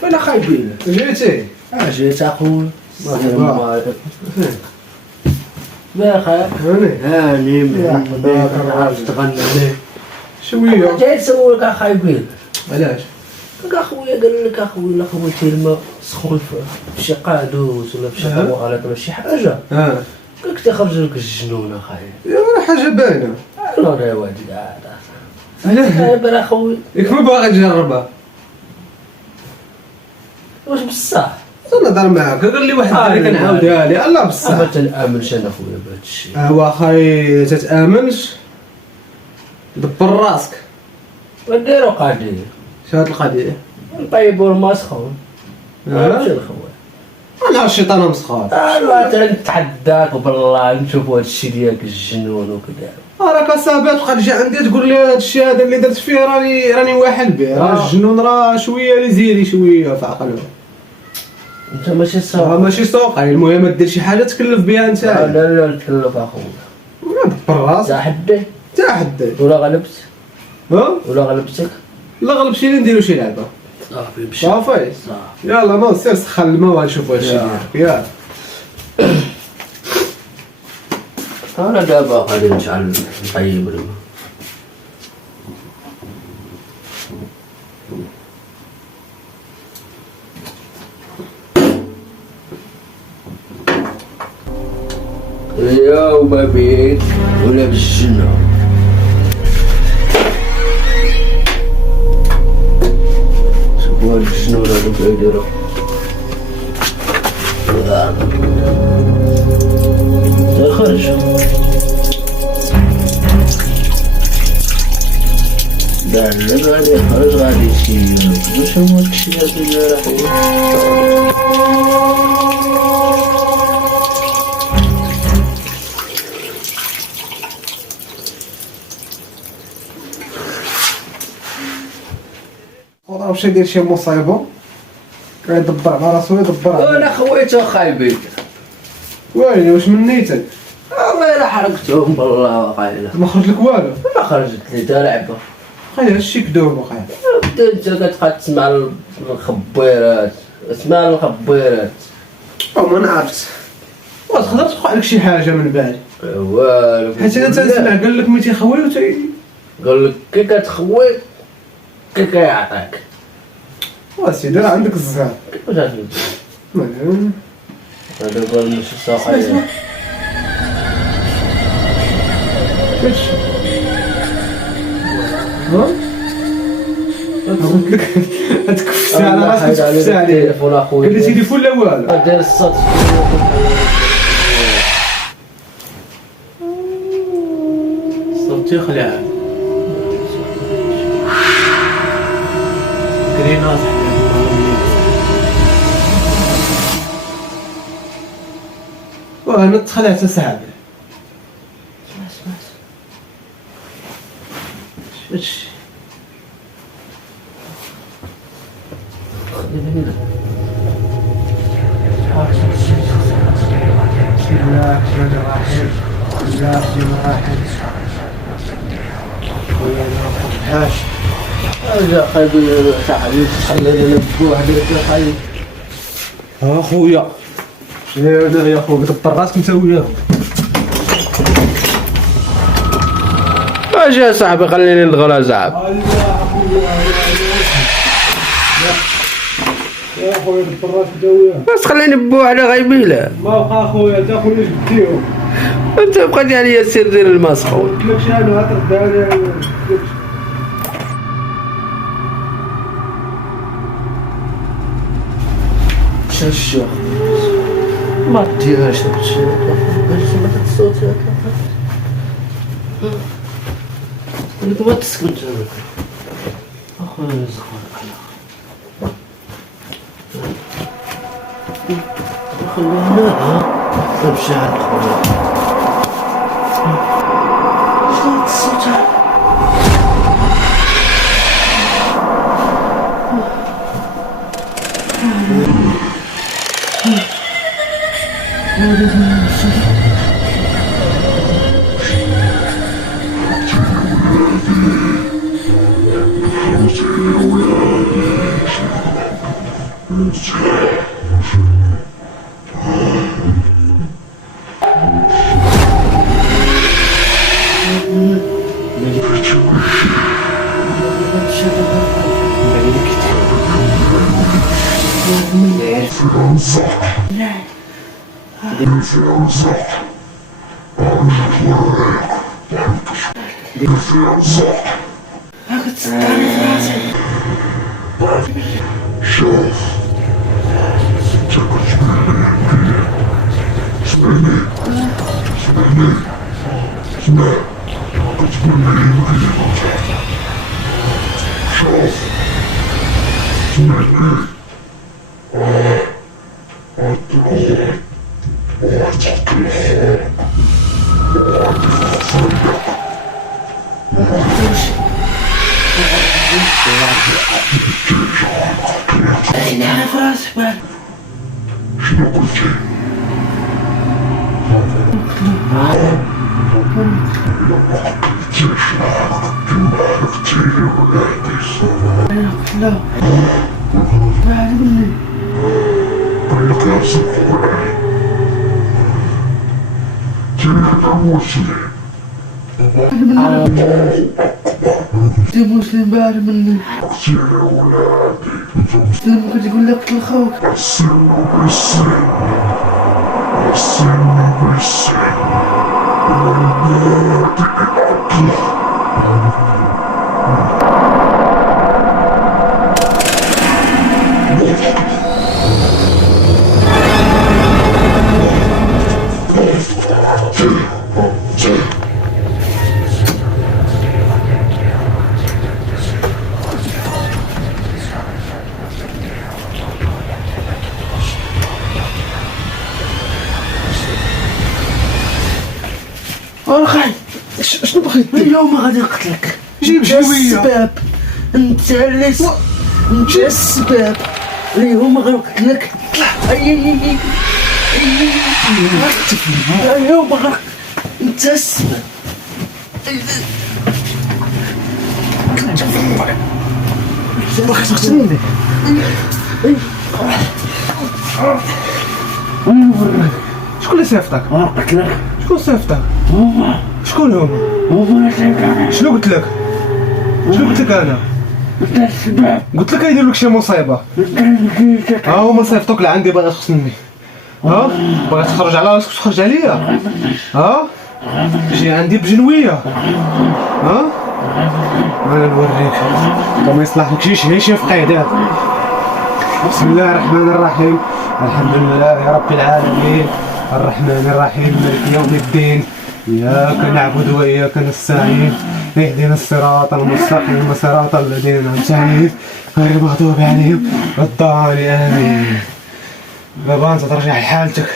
فين خايبين؟ جيتي؟ جيت اخويا مرحبا. بخير هاني عرفت تغني شويه جاي نسولك اخايبين علاش؟ اخويا قال لك اخويا خويتي الماء سخون في شي قادوس ولا في شي حاجه غلط ولا شي حاجه قال لك تخرج لك الجنون اخايا يا حاجه باينه لا يا ولدي علاه؟ بلا اخويا ياك ما باغي تجربها واش بصح نهضر معاك قال لي واحد اللي كنعاودها لي الله ما بصح تنامنش انا خويا بهذا الشيء واخا تتامنش دبر راسك نديرو قادير شهاد القضيه نطيبو الماء سخون ماشي الخويا انا الشيطان مسخر ما تنتحداك وبالله نشوفوا هذا الشيء ديالك الجنون وكذا راك اصاحبي تبقى تجي عندي تقول لي هذا الشيء هذا اللي درت فيه راني واحد به راه الجنون راه شويه اللي زيري شويه في عقله انت ماشي صافي ماشي سوق المهم دير شي حاجه تكلف بها انت لا لا نتكلف اخويا دبر راسك تحدي تحدي ولا غلبت ها ولا غلبتك لا غلب شي نديرو شي لعبه صافي مشي صافي صافي يلا ما سير سخن الماء ونشوفوا هادشي ديالك انا دابا غادي نشعل نطيب الماء اليوم بيك ولا بالجنة شوفوا هاد الجنون هادوك يديرو خرج دعنا غادي يخرج غادي يسير واش هو هادشي اللي داير اخويا واش يدير شي مصيبه كيدبر على راسو يدبر انا خويته خايبين ويلي واش من نيتك والله الا حرقتهم بالله وقايله ما خرج لك والو ما خرجت لي تا لعبه خايا هادشي كذوب وخايا بدا انت كتبقى تسمع الخبيرات اسمع الخبيرات ما نعرفش تقدر توقع لك شي حاجه من بعد والو حيت انا تنسمع قال لك ملي تيخوي قال لك كي كتخوي كي كيعطيك سيدي راه عندك الزهر كيفاش عرفتي هذا قال ماشي صافي قلت لك تكفت على راسك تكفت عليه قال لي تليفون لا والو دير الصوت صوتي خلع كرينا وانا تخلعت ساعه هادشي بسم الله الرحمن الرحيم بسم الله الرحمن الرحيم خويا ما فهمتهاش جا قلبي صاحبي خلاني انا بوحدي خايف. اخويا انا يا خويا دبر راسك مسويها. اجي يا صاحبي خليني ندخل صاحبي. يا خويا دبر راسك مسويها. بس خليني بوحدي غايبيله. ما بقى اخويا انت خويا جبتيهم. انت بقيت عليا سير دير المسخون. قلت لك شنو هترد عليا. شو ما ديرش داك الشيء ما تتصوت انت ما تسكت اخويا زخور خلينا نمشي على الخويا شنو الصوت انا في راسك مان شنو قلتي؟ لا بعد مني قال لك يا صفوري تلك مسلم انت مسلم بعد مني اقتل ولادي مسلم كنت يقول لك قتل خوك السن بالسن السن بالسن والموت بالقتل ورخاي شنو بغيت؟ اليوم غادي نقتلك جيب شويه. السباب انت اللي انت السباب اليوم غنقتلك اي اليوم انت السبب باغي تقتلني؟ شكون اللي صيفطك؟ قتلك شكون صيفطك؟ هما شكون هما؟ هما اللي شنو قلت لك؟ شنو قلت لك انا؟ انت السبب قلت لك يدير لك شي مصيبه. انت اللي جيتك ها هما صيفطوك لعندي باغي تخصني. ها باغي تخرج على راسك وتخرج عليا. ها جي عندي بجنويه. ها انا نوريك وما يصلح لك شي فقيد. بسم الله الرحمن الرحيم الحمد لله رب العالمين الرحمن الرحيم مالك يوم الدين إياك نعبد وإياك نستعين اهدنا الصراط المستقيم صراط الذين أنعمت عليهم غير المغضوب عليهم الضالين آمين. بابا أنت ترجع لحالتك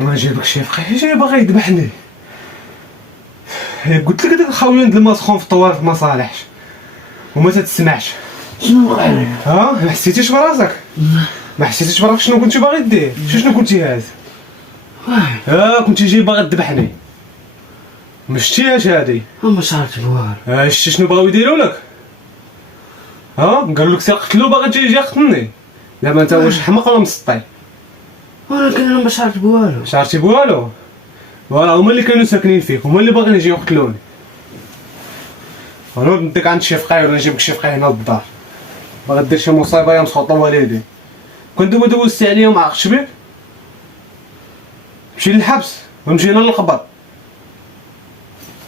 ما نجيبك شي فقيه جاي باغي يذبحني. قلت لك هذاك الخاويين د المسخون في الطوال في مصالحش وما تتسمعش. شنو قال ها ما حسيتيش براسك؟ ما حسيتيش براسك شنو كنتي باغي دير؟ شنو كنتي هاز؟ ها كنتي جاي باغي تذبحني ما شتيهاش هادي؟ ما صارت الوار شتي شنو بغاو يديروا لك؟ ها قال لك سي قتلو باغي تجي يقتلني. دابا انت واش حمق ولا مسطي؟ ولكن انا ما شعرت بوالو. شعرتي بوالو؟ فوالا هما اللي كانوا ساكنين فيك، هما اللي باغيين يجيو يقتلوني. انا نديك عند شي فقيه ولا نجيبك شي فقيه هنا للدار، باغي دير شي مصيبه يا مسخوطه والدي. كنت دابا دوزتي عليا وما عقتش بك، مشي للحبس ومشينا للقبر.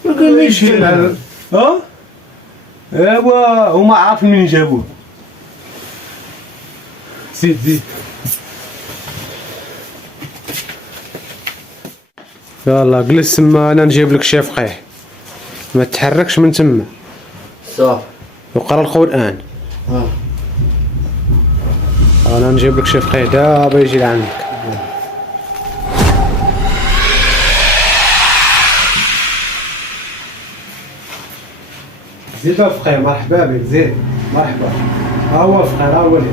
ما كان ماشي يجي ها؟ ايوا هما عارفين منين جابوه. زيد زيد. يلا جلس تما انا نجيب لك شي فقيه، ما تحركش من تما صافي. وقرا القران. اه انا نجيب لك شي فقيه دابا يجي لعندك. زيد الفقيه مرحبا بك، زيد مرحبا. ها هو الفقيه، ها هو اللي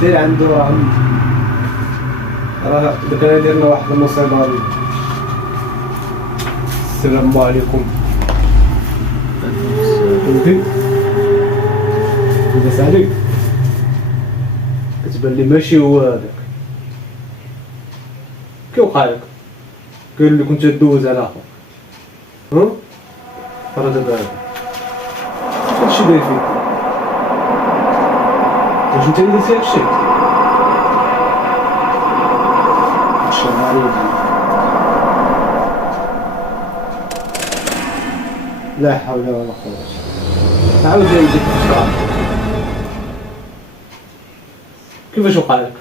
سير عنده راه بغينا درنا واحد المصيبه. السلام عليكم. فهمتي؟ لاباس عليك؟ كتبان لي ماشي هو هذاك. كي وقع لك؟ قال لي كنت دوز على اخوك. ها؟ راه دابا هادشي داير فيك. واش انت اللي درتي هادشي؟ شهرين. لا حول ولا قوة. تعاود لي ديك الشهر. كيفاش وقع لك؟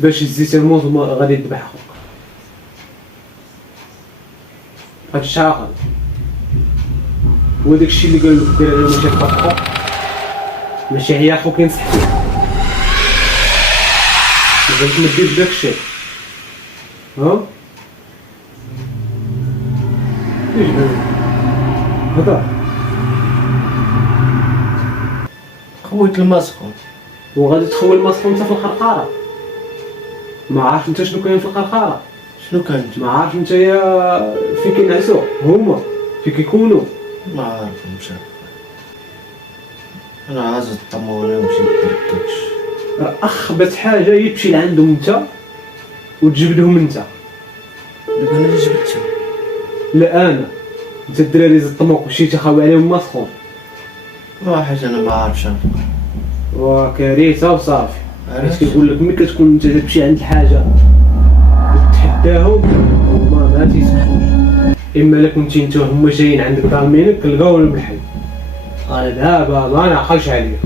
باش يزيت الموت وما غادي يذبح اخوك. هادشي عاقل. هو داكشي اللي قال لك دير عليه ماشي تطبقو، ماشي هي اخوك ينصح فيه. لازمك ما ديرش داكشي. ها؟ هذا خويت الماء سخون. وغادي تخول المسخون انت في القرقاره. ما عارف انت شنو كاين في القرقاره؟ شنو كانت؟ ما عارف انت فين كينعسو هما فين كيكونوا؟ ما عارفهمش. انا عايز الطموله ومشيت درت داكشي. راه اخبث حاجه هي تمشي لعندهم انت وتجيب لهم انت. دابا انا اللي جبتها. لا انا انت الدراري زطموك مشيتي خاوي عليهم مسخون. واحد انا ما عارفش انا. وكارثه وصافي. علاش؟ حيت كيقول لك ملي كتكون انت تمشي عند الحاجه وتحداهم هما ما تيسكتوش. اما الا كنتي انت هما جايين عندك ظالمينك كلقاوهم بالحي. انا دابا ما نعقلش عليك.